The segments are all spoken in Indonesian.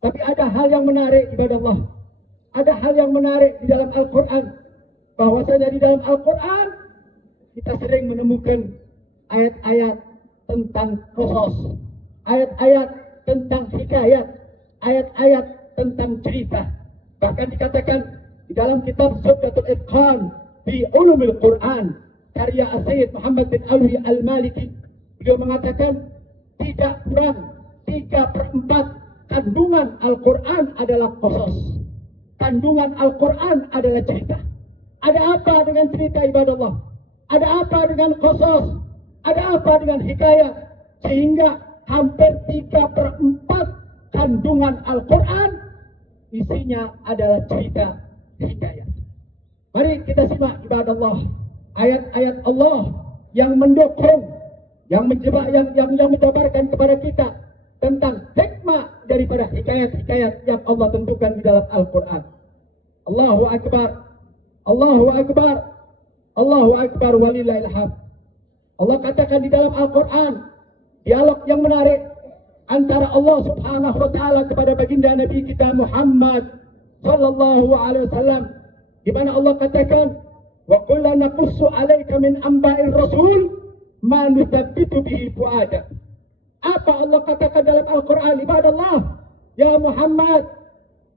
Tapi ada hal yang menarik ibadah Allah. Ada hal yang menarik di dalam Al-Quran. Bahwasanya di dalam Al-Quran kita sering menemukan ayat-ayat tentang qasas, ayat-ayat tentang hikayat, ayat-ayat tentang cerita. Bahkan dikatakan di dalam kitab Subdatul Itqan di Ulumul Quran karya Sayyid Muhammad bin Alwi Al-Maliki, beliau mengatakan tidak kurang 3/4 kandungan Al-Quran adalah qasas. Kandungan Al-Quran adalah cerita. Ada apa dengan cerita ibadah Allah? Ada apa dengan qasas? Ada apa dengan hikayat? Sehingga hampir 3/4 kandungan Al-Quran isinya adalah cerita hikayat. Mari kita simak ibadah Allah, ayat-ayat Allah yang mendukung, yang menjebak, yang menjabarkan kepada kita tentang hikmah daripada hikayat-hikayat yang Allah tentukan di dalam Al-Quran. Allahu Akbar, Allahu Akbar, Allahu Akbar walillahil hamd. Allah katakan di dalam Al-Quran dialog yang menarik antara Allah Subhanahu wa taala kepada baginda Nabi kita Muhammad sallallahu alaihi wasallam, di mana Allah katakan wa qul naqussu 'alaika min amba'ir rasul ma nuthabbitu bihi fu'adak. Apa Allah katakan dalam Al-Quran ibadah Allah? Ya Muhammad,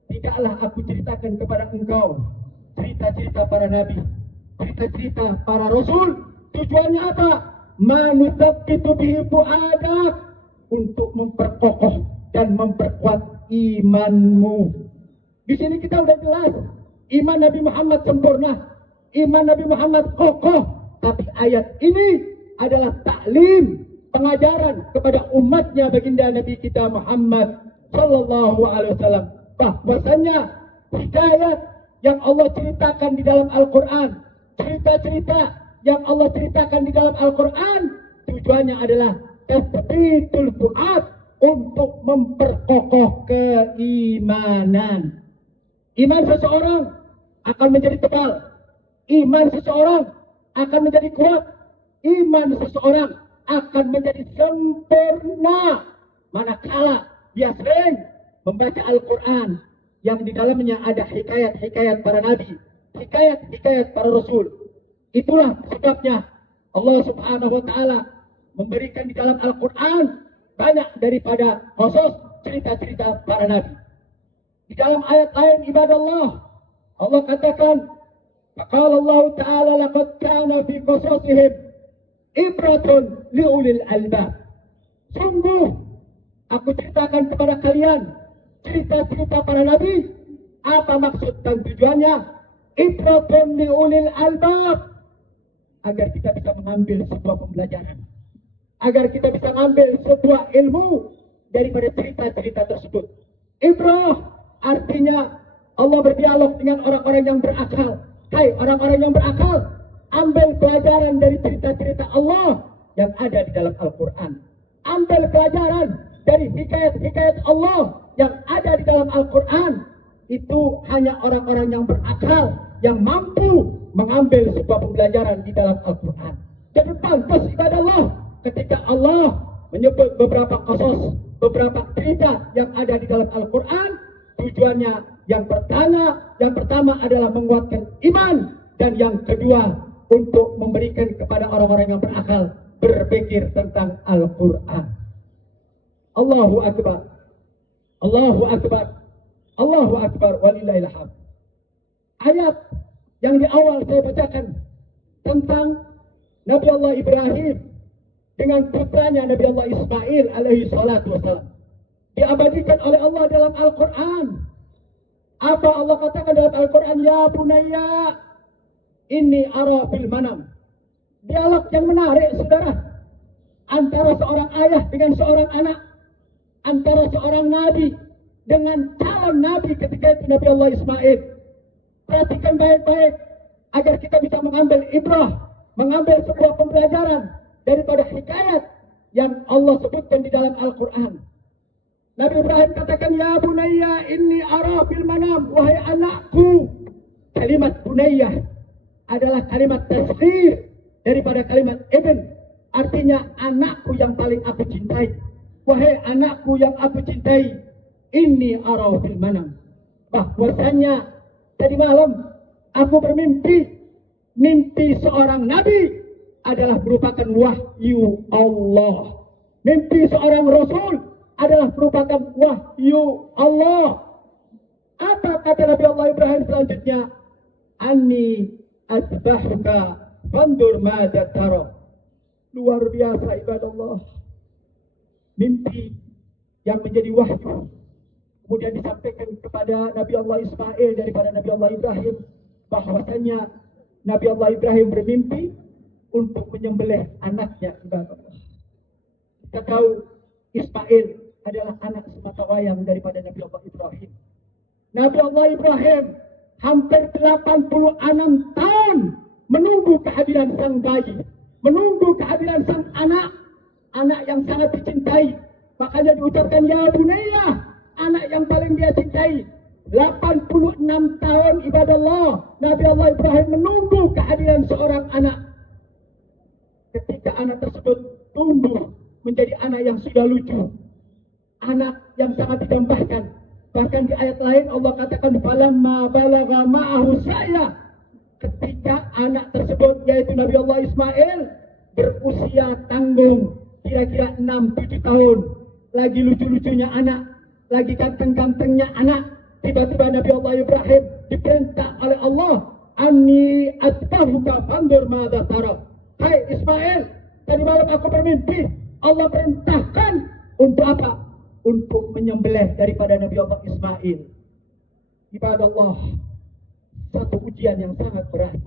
tidaklah aku ceritakan kepada engkau cerita-cerita para nabi, cerita-cerita para rasul. Tujuannya apa? Ma nuthabbitu bihi fu'adak, untuk memperkokoh dan memperkuat imanmu. Di sini kita udah jelas, iman Nabi Muhammad sempurna, iman Nabi Muhammad kokoh. Tapi ayat ini adalah taklim, pengajaran kepada umatnya baginda Nabi kita Muhammad sallallahu alaihi wasallam, bahwasanya hidayat yang Allah ceritakan di dalam Al-Quran, cerita-cerita yang Allah ceritakan di dalam Al-Quran, tujuannya adalah tasbitul fuad, untuk memperkokoh keimanan. Iman seseorang akan menjadi tebal, iman seseorang akan menjadi kuat, iman seseorang akan menjadi sempurna manakala dia sering membaca Al-Quran yang di dalamnya ada hikayat-hikayat para nabi, hikayat-hikayat para rasul. Itulah sebabnya Allah Subhanahu wa taala memberikan di dalam Al-Quran banyak daripada khusus cerita-cerita para nabi. Di dalam ayat lain ibadah Allah, Allah katakan, faqala Allah Ta'ala laqad kana fi qasasihim ibratun liulil albab. Sungguh aku ceritakan kepada kalian cerita-cerita para nabi. Apa maksud dan tujuannya? Ibratun liulil albab, agar kita bisa mengambil sebuah pembelajaran, agar kita bisa mengambil sebuah ilmu daripada cerita-cerita tersebut. Ibrah artinya Allah berdialog dengan orang-orang yang berakal. Hai orang-orang yang berakal, ambil pelajaran dari cerita-cerita Allah yang ada di dalam Al-Quran. Ambil pelajaran dari hikayat-hikayat Allah yang ada di dalam Al-Quran. Itu hanya orang-orang yang berakal yang mampu mengambil sebuah pembelajaran di dalam Al-Quran. Jadi pantas ibadah Allah ketika Allah menyebut beberapa kasus, beberapa cerita yang ada di dalam Al-Quran. Tujuannya yang pertama adalah menguatkan iman, dan yang kedua untuk memberikan kepada orang-orang yang berakal berpikir tentang Al-Quran. Allahu Akbar, Allahu Akbar, Allahu Akbar walillahil hamd. Ayat yang di awal saya bacakan tentang Nabi Allah Ibrahim dengan putranya Nabi Allah Ismail alaihi salatu wassalam diabadikan oleh Allah dalam Al-Quran. Apa Allah katakan dalam Al-Quran? Ya bunayya inni ara fil manam. Dialog yang menarik saudara, antara seorang ayah dengan seorang anak, antara seorang nabi dengan calon nabi ketika itu Nabi Allah Ismail. Perhatikan baik-baik agar kita bisa mengambil ibrah, mengambil sebuah pembelajaran daripada hikayat yang Allah sebutkan di dalam Al-Quran. Nabi Ibrahim katakan, ya bunayya inni ara fil manam, wahai anakku. Kalimat bunayya adalah kalimat tasghir daripada kalimat ibn, artinya anakku yang paling aku cintai. Wahai anakku yang aku cintai. Inni arau fil manam. Bahwasanya tadi malam aku bermimpi. Mimpi seorang nabi adalah merupakan wahyu Allah. Mimpi seorang rasul adalah merupakan wahyu Allah. Apa kata Nabi Allah Ibrahim selanjutnya? Anni asbahuka fandur madza tara. Luar biasa ibadallah. Mimpi yang menjadi wahyu kemudian disampaikan kepada Nabi Allah Ismail daripada Nabi Allah Ibrahim, bahwasanya Nabi Allah Ibrahim bermimpi untuk menyembelih anaknya. Kita tahu Ismail adalah anak sematawayang daripada Nabi Allah Ibrahim. Nabi Allah Ibrahim hampir 86 tahun menunggu kehadiran sang bayi, menunggu kehadiran sang anak yang sangat dicintai. Makanya diucapkan ya bunayya, anak yang paling dia cintai. 86 tahun ibadallah Nabi Allah Ibrahim menunggu kehadiran seorang anak. Ketika anak tersebut tumbuh menjadi anak yang sudah lucu, anak yang sangat didambakan. Bahkan di ayat lain Allah katakan falamma balagha ma'ahu sa'ya, ketika anak tersebut yaitu Nabi Allah Ismail berusia tanggung kira-kira 6-7 tahun, lagi lucu-lucunya anak, lagi ganteng-gantengnya anak, tiba-tiba Nabi Allah Ibrahim diperintah oleh Allah, anni atbahuka fandur madza tara. Hai Ismail, tadi malam aku bermimpi Allah perintahkan untuk apa? Untuk menyembelih daripada Nabi Allah Ismail. Ibadah Allah, satu ujian yang sangat berat,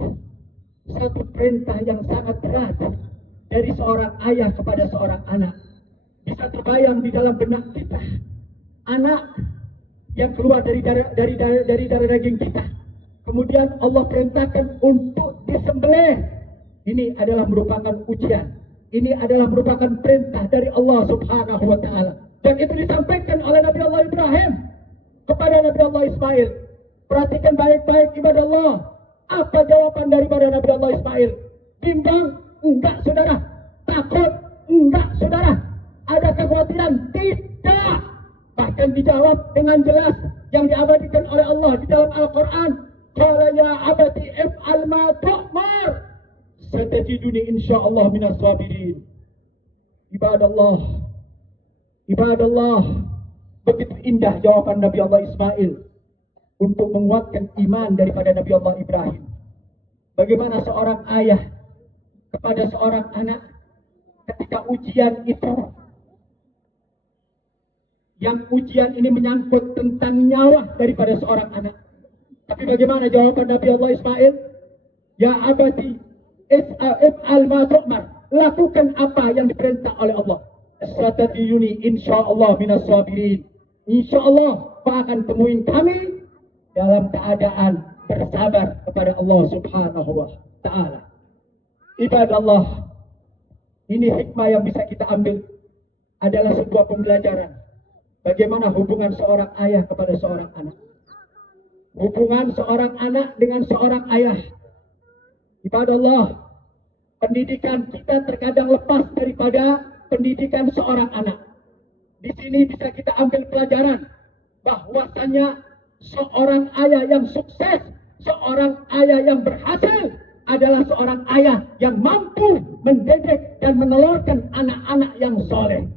satu perintah yang sangat berat dari seorang ayah kepada seorang anak. Bisa terbayang di dalam benak kita, anak yang keluar dari darah daging kita, kemudian Allah perintahkan untuk disembelih. Ini adalah merupakan ujian. Ini adalah merupakan perintah dari Allah Subhanahu wa Ta'ala. Dan itu disampaikan oleh Nabi Allah Ibrahim kepada Nabi Allah Ismail. Perhatikan baik-baik ibadah Allah. Apa jawaban daripada Nabi Allah Ismail? Bimbang? Enggak saudara. Takut? Enggak saudara. Ada kekhawatiran? Tidak. Bahkan dijawab dengan jelas yang diabadikan oleh Allah di dalam Al-Quran. Qala ya abati if'al ma tu'mar satajiduni insyaallah minas sabirin. Ibadah Allah, begitu indah jawaban Nabi Allah Ismail untuk menguatkan iman daripada Nabi Allah Ibrahim. Bagaimana seorang ayah kepada seorang anak ketika ujian itu, yang ujian ini menyangkut tentang nyawa daripada seorang anak. Tapi bagaimana jawaban Nabi Allah Ismail? Ya abati if'al ma tu'mar, lakukan apa yang diperintah oleh Allah. Satajiduni insyaallah minas sabirin. Insyaallah kau akan temuin kami dalam keadaan bersabar kepada Allah Subhanahu wa Ta'ala. Ibadah Allah, ini hikmah yang bisa kita ambil adalah sebuah pembelajaran. Bagaimana hubungan seorang ayah kepada seorang anak. Hubungan seorang anak dengan seorang ayah. Ibadah Allah, pendidikan kita terkadang lepas daripada pendidikan seorang anak. Di sini bisa kita ambil pelajaran bahwasanya seorang ayah yang sukses, seorang ayah yang berhasil adalah seorang ayah yang mampu mendidik dan menelurkan anak-anak yang soleh.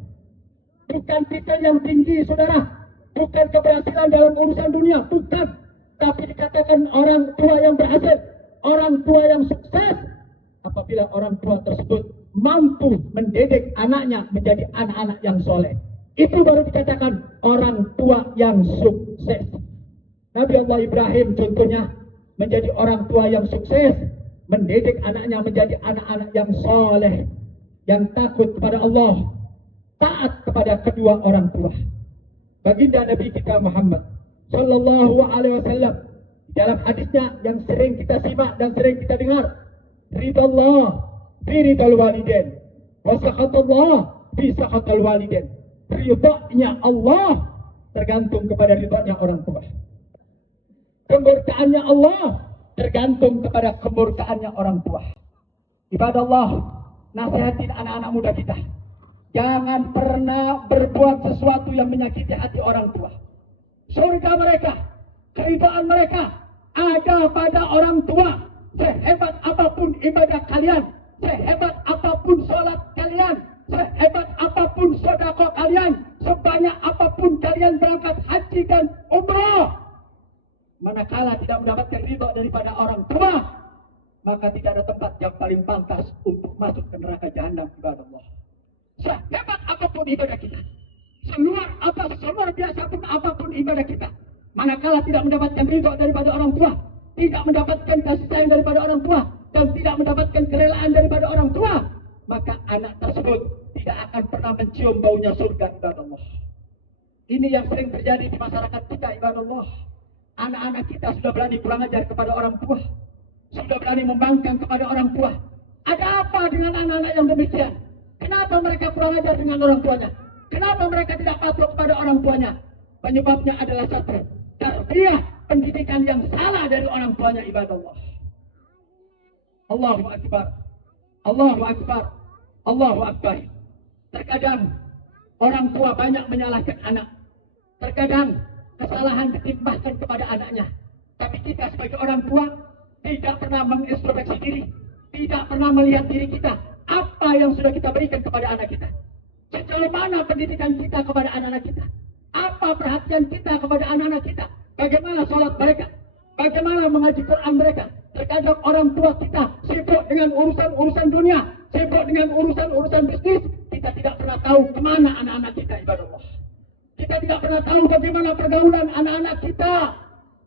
Bukan titel yang tinggi, saudara. Bukan keberhasilan dalam urusan dunia, bukan. Tapi dikatakan orang tua yang berhasil, orang tua yang sukses, apabila orang tua tersebut mampu mendidik anaknya menjadi anak-anak yang soleh. Itu baru dikatakan orang tua yang sukses. Nabi Allah Ibrahim contohnya menjadi orang tua yang sukses, mendidik anaknya menjadi anak-anak yang soleh, yang takut kepada Allah, taat kepada kedua orang tua. Baginda Nabi kita Muhammad Sallallahu Alaihi Wasallam dalam hadisnya yang sering kita simak dan sering kita dengar, ridallah fi ridal walidain wa sakhatullah fi sakhatul walidain. Ridanya Allah tergantung kepada ridanya orang tua. Kemurkaannya Allah tergantung kepada kemurkaannya orang tua. Ibadah Allah, nasihatin anak-anak muda kita. Jangan pernah berbuat sesuatu yang menyakiti hati orang tua. surga mereka, keridhaan mereka ada pada orang tua. Sehebat apapun ibadah kalian, sehebat apapun sholat kalian, sehebat apapun sedekah kalian, sebanyak apapun kalian berangkat haji dan umrah, manakala tidak mendapatkan ridha daripada orang tua, maka tidak ada tempat yang paling pantas untuk masuk ke neraka jahanam. Ibadallah, sehebat apapun ibadah kita, seluar biasa pun apapun ibadah kita, manakala tidak mendapatkan ridha daripada orang tua, tidak mendapatkan kasih sayang daripada orang tua, dan tidak mendapatkan kerelaan daripada orang tua, maka anak tersebut tidak akan pernah mencium baunya surga. Ibadallah, ini yang sering terjadi di masyarakat kita. Ibadallah, anak-anak kita sudah berani kurang ajar kepada orang tua, sudah berani membangkang kepada orang tua. Ada apa dengan anak-anak yang demikian? Kenapa mereka kurang ajar dengan orang tuanya? Kenapa mereka tidak patuh kepada orang tuanya? Penyebabnya adalah satu, tarbiyah, pendidikan yang salah dari orang tuanya. Ibadallah, Allahu Akbar, Allahu Akbar, Allahu Akbar. Terkadang orang tua banyak menyalahkan anak, terkadang kesalahan ditimpahkan kepada anaknya. Tapi kita sebagai orang tua tidak pernah mengintrospeksi diri, tidak pernah melihat diri kita, apa yang sudah kita berikan kepada anak kita, sejauh mana pendidikan kita kepada anak-anak kita, apa perhatian kita kepada anak-anak kita, bagaimana sholat mereka, bagaimana mengaji Quran mereka. Terkadang orang tua kita sibuk dengan urusan-urusan dunia, sibuk dengan urusan-urusan bisnis. Kita tidak pernah tahu kemana anak-anak kita. Ibadallah, kita tidak pernah tahu bagaimana pergaulan anak-anak kita.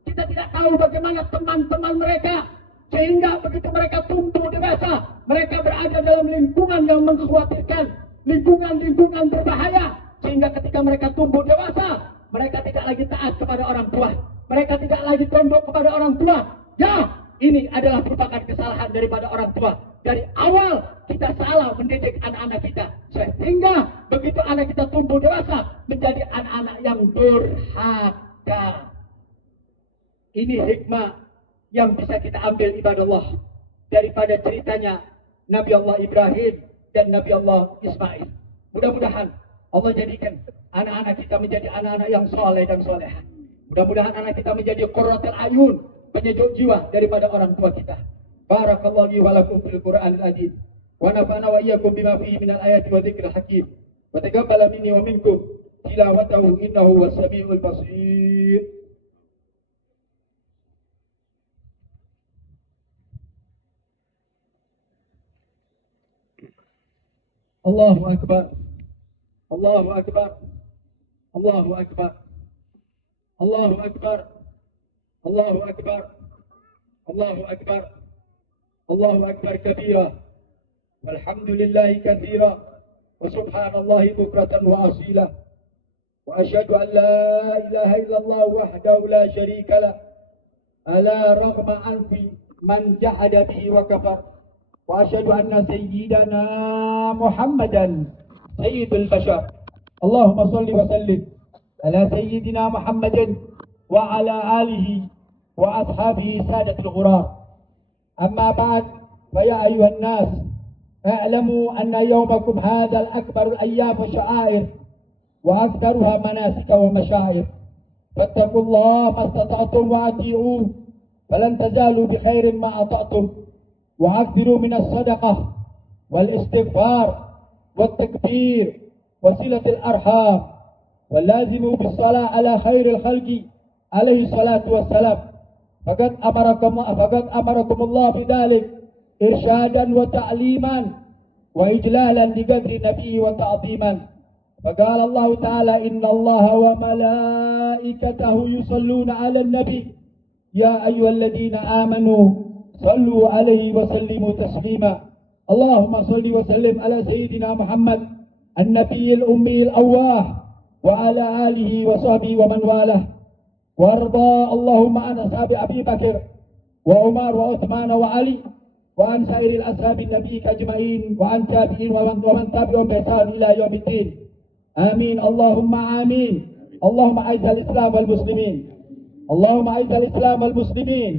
Kita tidak tahu bagaimana teman-teman mereka, sehingga begitu mereka tumbuh dewasa, mereka berada dalam lingkungan yang mengkhawatirkan, lingkungan berbahaya, sehingga ketika mereka tumbuh dewasa, mereka tidak lagi taat kepada orang tua, mereka tidak lagi tunduk kepada orang tua. Ya, ini adalah merupakan kesalahan daripada orang tua. Dari awal kita salah mendidik anak-anak kita, sehingga begitu anak kita tumbuh dewasa menjadi anak-anak yang durhaka. Ini hikmah yang bisa kita ambil, ibadallah, daripada ceritanya Nabi Allah Ibrahim dan Nabi Allah Ismail. Mudah-mudahan Allah jadikan anak-anak kita menjadi anak-anak yang soleh dan soleha. Mudah-mudahan anak kita menjadi qurratul ayun, penyejuk jiwa daripada orang tua kita. Barakallahu li wa lakum fil Qur'anil azim. Wa nafa'ana wa iyyakum bima fihi minal ayati wa dzikril hakim. Wa taqabbala minni wa minkum tilawatahu innahu was-sami'ul basir. Allahu Akbar, Allahu Akbar, Allahu Akbar, Allahu Akbar, Allahu Akbar, Allahu Akbar, Allahu Akbar kabira, walhamdulillahi kathira, wa subhanallahi bukratan wa asila, wa ashhadu an la ilaha illallah wahdahu la sharika lah, ala raghma anfi man jahada bihi wa kafar. وأشهد أن سيدنا محمدا سيد البشر. اللهم صل وسلم على سيدنا محمد وعلى آله وأصحابه سادة الغرار. أما بعد، فيا أيها الناس، اعلموا أن يومكم هذا الأكبر الأيام وشعائر، وأذكرها مناسك ومشاعر، فاتقوا الله ما استطعتم وأطيعوه، فلن تزالوا بخير ما أطعتم. وأكثروا من الصدقة والاستغفار والتكبير وصلة الأرحام، ولازموا بالصلاة على خير الخلق عليه الصلاة والسلام، فقد أمركم الله بذلك إرشادا وتعليما وإجلالا لقدر النبي وتعظيما. فقال الله تعالى: إن الله وملائكته يصلون على النبي يا أيها الذين آمنوا صلوا عليه وسلموا تسليما. اللهم صل وسلم على سيدنا محمد النبي الأمي الأواه وعلى آله وصحبه ومن والاه، وارضى اللهم عن أصحاب أبي بكر وعمر وعثمان وعلي، وعن سائر الأصحاب النبي أجمعين، وعن تابعين ومن تبعهم بإحسان إلى يوم الدين. آمين اللهم آمين. اللهم أعز الإسلام والمسلمين، اللهم أعز الإسلام والمسلمين،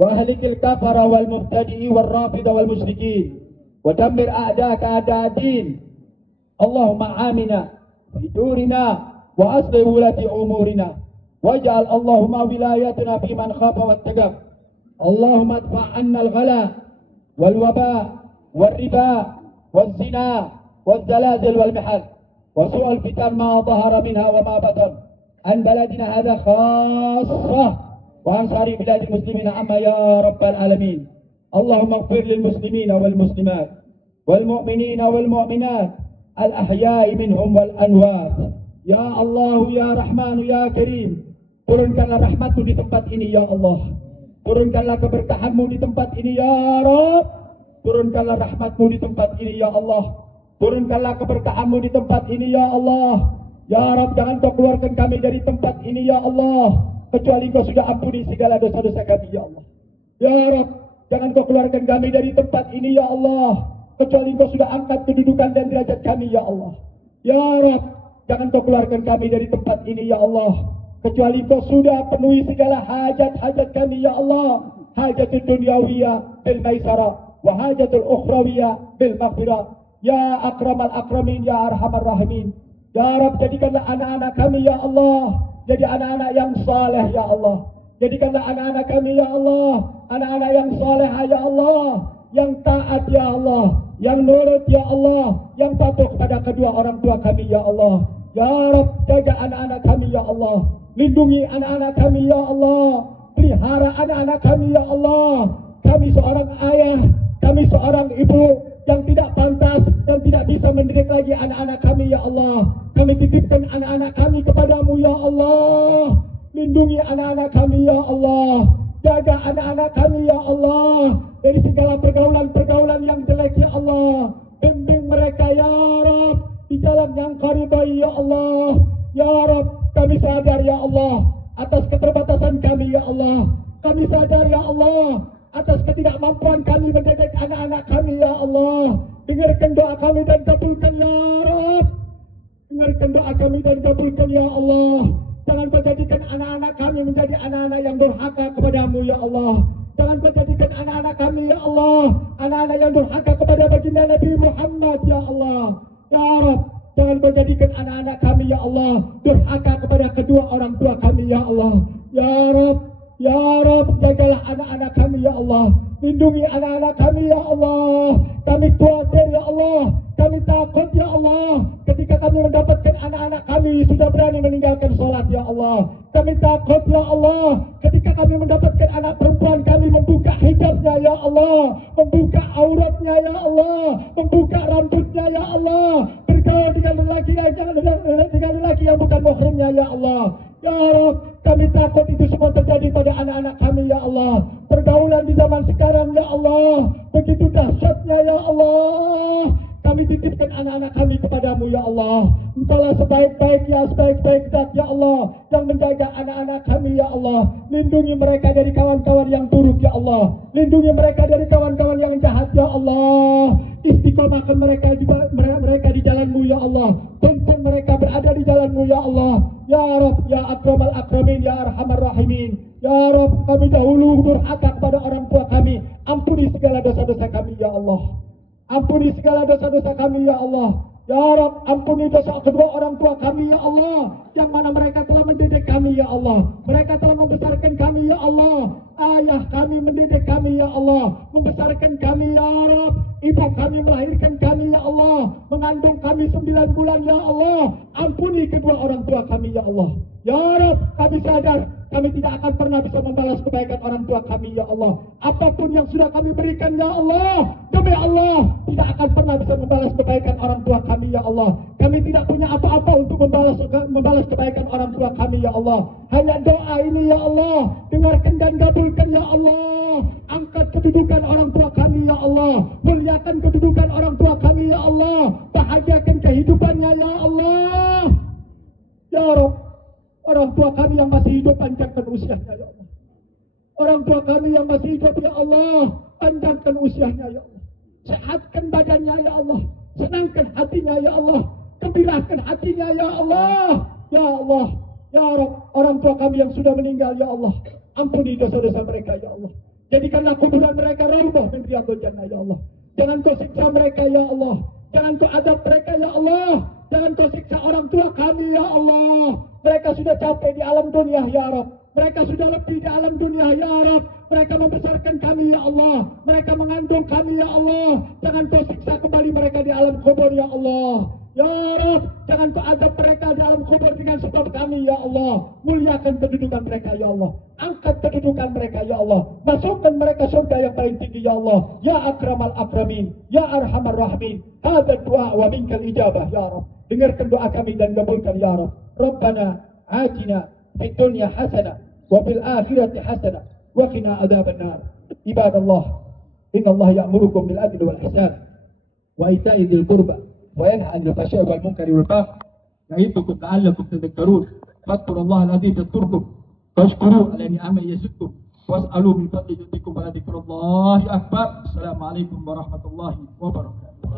وأهلك الكفرة والمبتدئين والرافضة والمشركين، ودمر أعداءك أعداء الدين. اللهم آمنا في دورنا وأصلح ولاة أمورنا. waj'al Allahumma wilayatina fi man khafa wattaqab. Allahumma adfa' 'anna al-ghala wal waba wal riba wal zina wal zalazil wal mihal wa su'al fitan ma dhahara minha wa ma batan an baladina hadha khassah wa an sari bilad muslimina amma ya rabbal alamin. Allahumma ighfir lil muslimina wal muslimat wal mu'minina wal mu'minat al ahya'i minhum wal anwat. Ya Allah, ya Rahman, ya Karim, turunkanlah rahmat-Mu di tempat ini ya Allah. Turunkanlah keberkahan-Mu di tempat ini ya Rabb. Turunkanlah rahmat-Mu di tempat ini ya Allah. Turunkanlah keberkahan-Mu di tempat ini ya Allah. Ya Rabb, jangan Kau keluarkan kami dari tempat ini ya Allah, kecuali Kau sudah ampuni segala dosa-dosa kami ya Allah. Ya Rabb, jangan Kau keluarkan kami dari tempat ini ya Allah, kecuali Kau sudah angkat kedudukan dan derajat kami ya Allah. Ya Rabb, jangan Kau keluarkan kami dari tempat ini ya Allah, kecuali Kau sudah penuhi segala hajat-hajat kami ya Allah. Hajatul dunyawiyah bil maisara wa hajatul ukhrawiyah bil maghfirah. Ya akramal akramin, ya arhamar rahimin. Ya Rabb, jadikanlah anak-anak kami ya Allah jadi anak-anak yang saleh ya Allah. Jadikanlah anak-anak kami ya Allah anak-anak yang saleh ya Allah, yang taat ya Allah, yang nurut ya Allah, yang patuh kepada kedua orang tua kami ya Allah. Ya Rabb, jaga anak-anak kami ya Allah. Lindungi anak-anak kami ya Allah. Pelihara anak-anak kami ya Allah. Kami seorang ayah, kami seorang ibu yang tidak pantas dan tidak bisa mendidik lagi anak-anak kami ya Allah. Kami titipkan anak-anak kami kepadamu ya Allah. Lindungi anak-anak kami ya Allah. Jaga anak-anak kami ya Allah dari segala pergaulan-pergaulan yang jelek ya Allah. Bimbing mereka ya Rabb di jalan yang Kau ridhai ya Allah. Ya Rabb, kami sadar ya Allah atas keterbatasan kami ya Allah. Kami sadar ya Allah atas ketidakmampuan kami mendidik anak-anak kami ya Allah. Dengarkan doa kami dan kabulkan ya Rabb. Dengarkan doa kami dan kabulkan ya Allah. Jangan Kau jadikan anak-anak kami menjadi anak-anak yang durhaka kepadamu ya Allah. Jangan Kau jadikan anak-anak kami ya Allah anak-anak yang durhaka kepada baginda Nabi Muhammad ya Allah. Ya Rabb, jangan Kau jadikan anak-anak kami ya Allah durhaka kepada kedua orang tua kami ya Allah. Ya Rabb, ya Rabb, jagalah anak-anak kami ya Allah. Lindungi anak-anak kami ya Allah. Kami khawatir ya Allah, kami takut ya Allah ketika kami mendapatkan anak-anak kami sudah berani meninggalkan sholat ya Allah. Kami takut ya Allah ketika kami mendapatkan anak perempuan kami membuka hijabnya ya Allah, membuka auratnya ya Allah, membuka rambutnya ya Allah, bergaul dengan lelaki yang bukan muhrimnya ya Allah. Ya Rabb, kami takut itu semua terjadi pada anak-anak kami ya Allah. Pergaulan di zaman sekarang ya Allah begitu dahsyatnya ya Allah. Kami titipkan anak-anak kami kepadamu ya Allah. Engkaulah sebaik-baik zat ya Allah yang menjaga anak-anak kami ya Allah. Lindungi mereka dari kawan-kawan yang buruk ya Allah. Lindungi mereka dari kawan-kawan yang jahat ya Allah. Istiqomahkan mereka di jalanmu ya Allah. Tuntun mereka berada di jalanmu ya Allah. Ya Rabb, ya akramal akramin, ya arhamar rahimin. Ya Rabb, kami dahulu durhaka kepada orang tua kami. Ampuni segala dosa-dosa kami ya Allah. Ampuni segala dosa-dosa kami ya Allah. Ya Rabb, ampuni dosa kedua orang tua kami ya Allah, yang mana mereka telah mendidik kami ya Allah. Mereka telah membesarkan kami ya Allah. Ayah kami mendidik kami ya Allah, membesarkan kami ya Rabb. Ibu kami melahirkan kami ya Allah, mengandung kami 9 bulan ya Allah. Ampuni kedua orang tua kami ya Allah. Ya Rabb, kami sadar kami tidak akan pernah bisa membalas kebaikan orang tua kami ya Allah. Apapun yang sudah kami berikan ya Allah, demi Allah tidak akan pernah bisa membalas kebaikan orang tua kami ya Allah. Kami tidak punya apa-apa untuk membalas kebaikan orang tua kami ya Allah. Hanya doa ini ya Allah, dengarkan dan kabulkan ya Allah. Angkat kedudukan orang tua kami ya Allah, muliakan kedudukan orang tua kami ya Allah, bahagiakan kehidupannya ya Allah. Ya Rabb, orang tua kami yang masih hidup, panjangkan usianya ya Allah. Orang tua kami yang masih hidup ya Allah, panjangkan usianya ya Allah. Sehatkan badannya ya Allah, senangkan hatinya ya Allah, gembirakan hatinya ya Allah. Ya Allah, ya Rabb, orang tua kami yang sudah meninggal ya Allah, ampuni dosa-dosa mereka ya Allah. Jadikanlah kuburan mereka raudhah min riyadhil jannah ya Allah. Jangan Kau siksa mereka ya Allah. Jangan kau azab mereka ya Allah. Jangan kau siksa orang tua kami ya Allah. Mereka sudah capek di alam dunia ya Rabb. Mereka sudah letih di alam dunia ya Rabb. Mereka membesarkan kami ya Allah. Mereka mengandung kami ya Allah. Jangan kau siksa kembali mereka di alam kubur ya Allah. Ya Rabb, jangan kau azab mereka di alam kubur dengan sebab kami ya Allah. Muliakan kedudukan mereka ya Allah. Angkat kedudukan mereka ya Allah. Masukkan mereka surga yang paling tinggi ya Allah. Ya akramal akramin, ya arhamar rahimin. Hadza doa wa minkal ijabah ya Rabb. Dengarkan doa kami dan kabulkan ya Rabb. Rabbana atina fid dunya hasanah wa fil akhirati hasanah wa qina adzabannar. Ibadallah, innallaha ya'murukum bil adli wal ihsan wa ita'i dzil qurba وينهى عن الفحشاء والمنكر والبغي يعظكم لعلكم تذكرون فاذكروا الله العظيم يذكركم واشكروه على نعمه يزدكم واسألوا من فضل يؤتكم ولذكر الله أكبر. السلام عليكم ورحمة الله وبركاته.